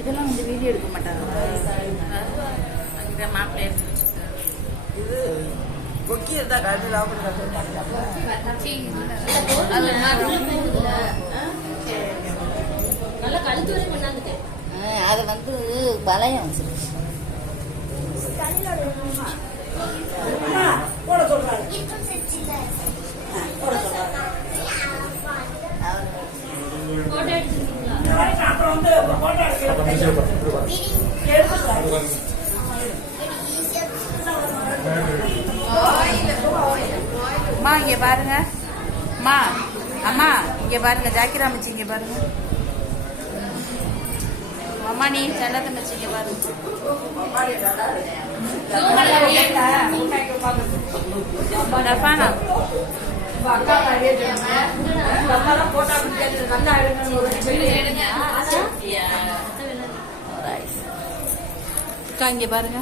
இதெல்லாம் வந்து வீடியோ எடுக்க மாட்டாங்க. அங்கே மாப்பிள்ளை எடுத்து வச்சுருக்காங்க. இது கொக்கி இருந்தா கழுத்துல அது வந்து பலயம் போட சொல்றாங்க. அப்புறம் வந்து அம்மா இங்க பாருங்க. அம்மா அம்மா இங்க பாருங்க. ஜாக்கிரா மச்சி இங்க பாருங்க. அம்மா நீ செல்ல தங்கச்சி இங்க பாருங்க. இங்க பாருங்க.